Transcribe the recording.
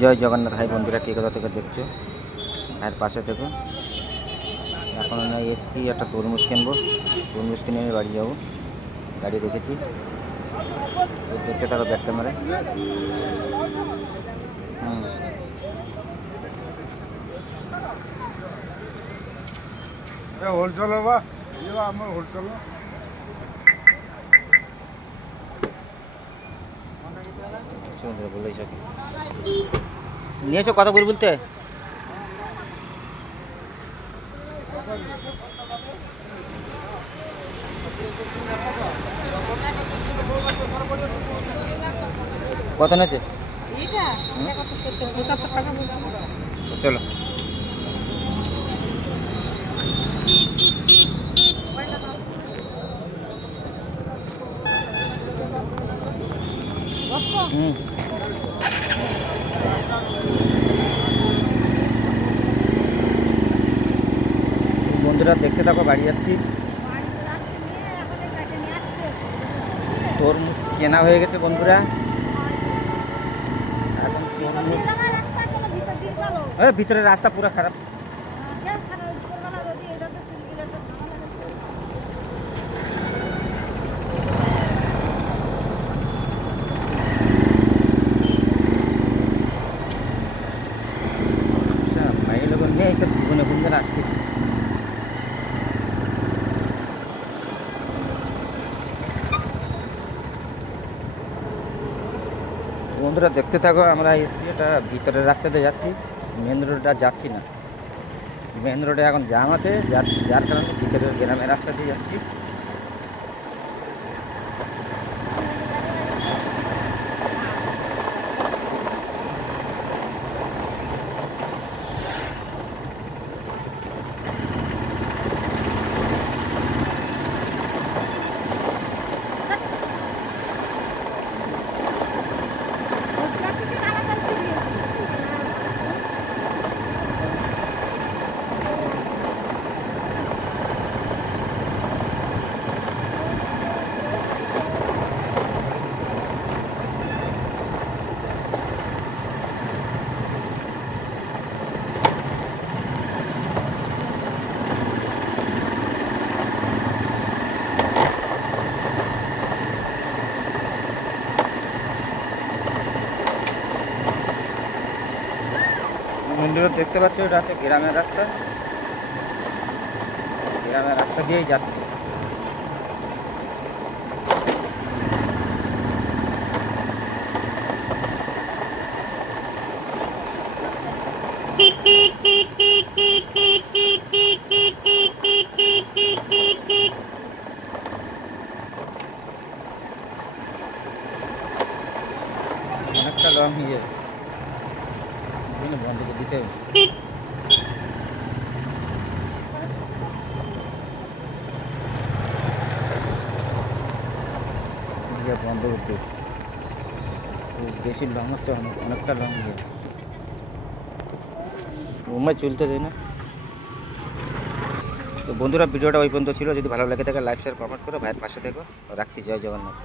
জয় জগন্নাথ। হাই বন্ধুরা, কে কোথা থেকে দেখছো ভাইয়ের পাশে থেকো। এখন আমরা এসছি একটা তরমুজ কিনবো, তরমুজ কিনে আমি বাড়ি যাবো। গাড়ি রেখেছি, দেখতে থাকো ব্যাক ক্যামেরায়। হোলসেল বা আমার হোলসেল বলেছ নিয়েছো কত করে বলতে? কত নিয়েছে? চলো বন্ধুরা দেখতে থাকো, বাড়ি যাচ্ছি। তরমুজ কেনা হয়ে গেছে বন্ধুরা। এখন ভিতরের রাস্তা পুরো খারাপ। ভাই লোক নিয়ে এইসব জীবনে কোনদিন আসছে। বন্ধুরা দেখতে থাকো, আমরা এসছি এটা ভিতরের রাস্তাতে যাচ্ছি, মেন রোডটা যাচ্ছি না। মেন রোডে এখন জ্যাম আছে, যার কারণে ভিতরের গ্রামের রাস্তা দিয়ে যাচ্ছি। বন্ধুরা দেখতে পাচ্ছ, এটা আছে গ্রামের রাস্তা, গ্রামের রাস্তা দিয়েই যাচ্ছি। অনেকটা লং হয়ে বন্ধ করে দিতে হবে। বন্ধ করতে বেশি লং হচ্ছে, অনেকটা লং হয়ে ঘুমায় চলতে যায় না। তো বন্ধুরা ভিডিওটা ওই পর্যন্ত ছিল। যদি ভালো লাগে থাকে লাইক শেয়ার কমেন্ট করো, ভাইয়ের পাশে থেকো। রাখছি, জয় জগন্নাথ।